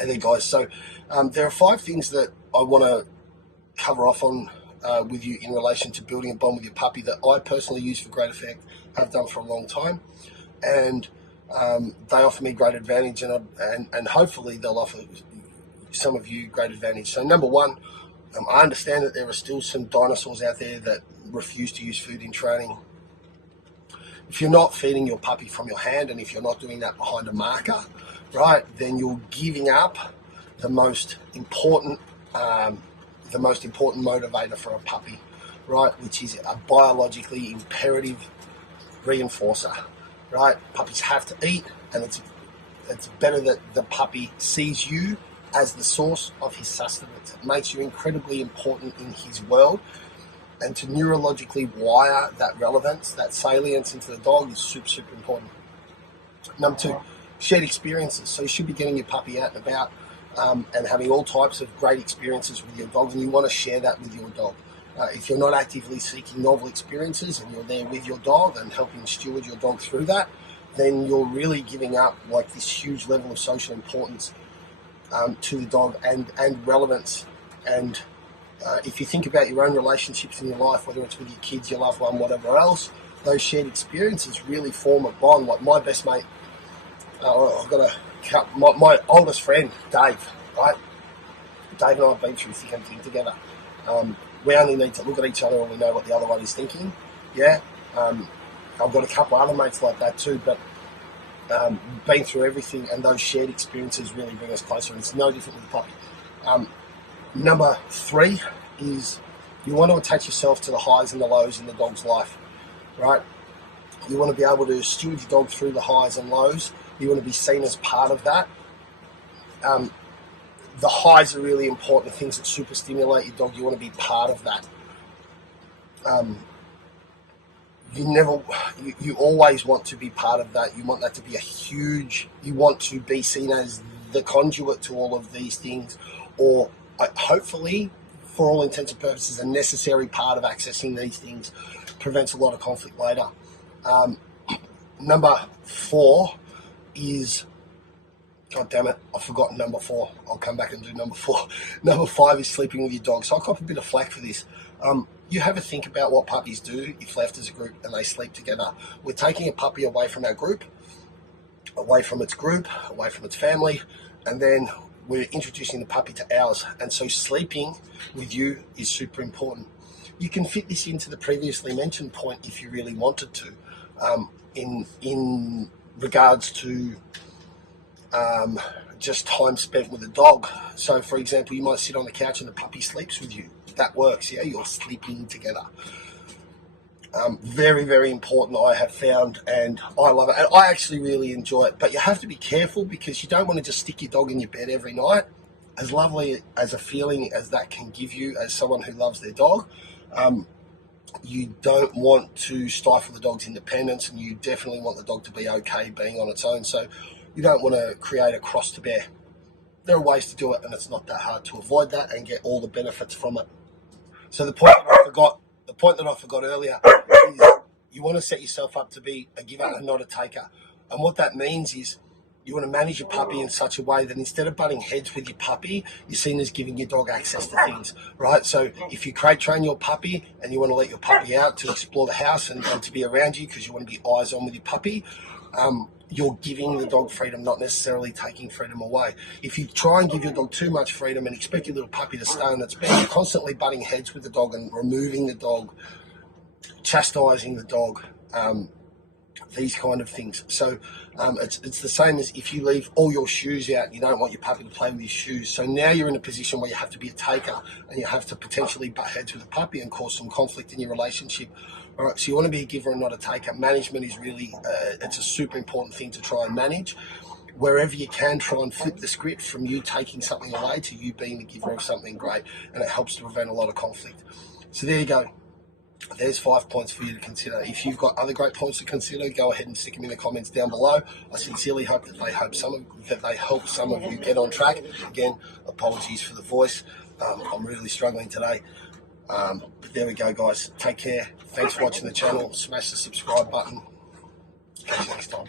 Hey there guys, so there are 5 things that I want to cover off on with you in relation to building a bond with your puppy that I personally use for great effect, have done for a long time, and they offer me great advantage, and hopefully they'll offer some of you great advantage. So number 1, I understand that there are still some dinosaurs out there that refuse to use food in training. If you're not feeding your puppy from your hand, and if you're not doing that behind a marker, right, then you're giving up the most important motivator for a puppy, right, which is a biologically imperative reinforcer, right? Puppies have to eat, and it's better that the puppy sees you as the source of his sustenance. It makes you incredibly important in his world, and to neurologically wire that relevance, that salience into the dog is super important. Number 2, shared experiences. So you should be getting your puppy out and about and having all types of great experiences with your dog, and you want to share that with your dog. If you're not actively seeking novel experiences and you're there with your dog and helping steward your dog through that, then you're really giving up like this huge level of social importance to the dog and relevance. And if you think about your own relationships in your life, whether it's with your kids, your loved one, whatever else, those shared experiences really form a bond. Like my best mate, I've got my oldest friend, Dave, right? Dave and I have been through thick and thin together. We only need to look at each other and we know what the other one is thinking. Yeah. I've got a couple of other mates like that too, but been through everything, and those shared experiences really bring us closer, and it's no different with the puppy. Number 3 is you want to attach yourself to the highs and the lows in the dog's life, right? You want to be able to steward your dog through the highs and lows. You want to be seen as part of that. The highs are really important, things that super stimulate your dog. You want to be part of that. You always want to be part of that. You want that to be you want to be seen as the conduit to all of these things, or hopefully, for all intents and purposes, a necessary part of accessing these things. Prevents a lot of conflict later. Number 4 is, God damn it, I've forgotten number 4. I'll come back and do number 4. Number 5 is sleeping with your dog. So I cop a bit of flack for this. You have a think about what puppies do if left as a group and they sleep together. We're taking a puppy away from our group, away from its family, and then we're introducing the puppy to ours. And so sleeping with you is super important. You can fit this into the previously mentioned point if you really wanted to, in regards to just time spent with a dog. So for example, you might sit on the couch and the puppy sleeps with you. That works, yeah, you're sleeping together. Very important, I have found, and I love it, and I actually really enjoy it. But you have to be careful, because you don't want to just stick your dog in your bed every night. As lovely as a feeling as that can give you as someone who loves their dog, you don't want to stifle the dog's independence, and you definitely want the dog to be okay being on its own. So you don't want to create a cross to bear. There are ways to do it, and it's not that hard to avoid that and get all the benefits from it. So the point that I forgot earlier is you want to set yourself up to be a giver and not a taker. And what that means is you want to manage your puppy in such a way that instead of butting heads with your puppy, you're seen as giving your dog access to things, right? So if you crate train your puppy and you want to let your puppy out to explore the house and to be around you because you want to be eyes on with your puppy, you're giving the dog freedom, not necessarily taking freedom away. If you try and give your dog too much freedom and expect your little puppy to stay on its bed, you're constantly butting heads with the dog and removing the dog, chastising the dog, these kind of things. So it's the same as if you leave all your shoes out, you don't want your puppy to play with your shoes. So now you're in a position where you have to be a taker, and you have to potentially butt heads with a puppy and cause some conflict in your relationship. All right, so you want to be a giver and not a taker. Management is really, it's a super important thing to try and manage. Wherever you can, try and flip the script from you taking something away to you being the giver of something great, and it helps to prevent a lot of conflict. So there you go. There's 5 points for you to consider. If you've got other great points to consider, go ahead and stick them in the comments down below. I sincerely hope that they help some of you get on track. Again, apologies for the voice. I'm really struggling today. But there we go, guys. Take care. Thanks for watching the channel. Smash the subscribe button. Catch you next time.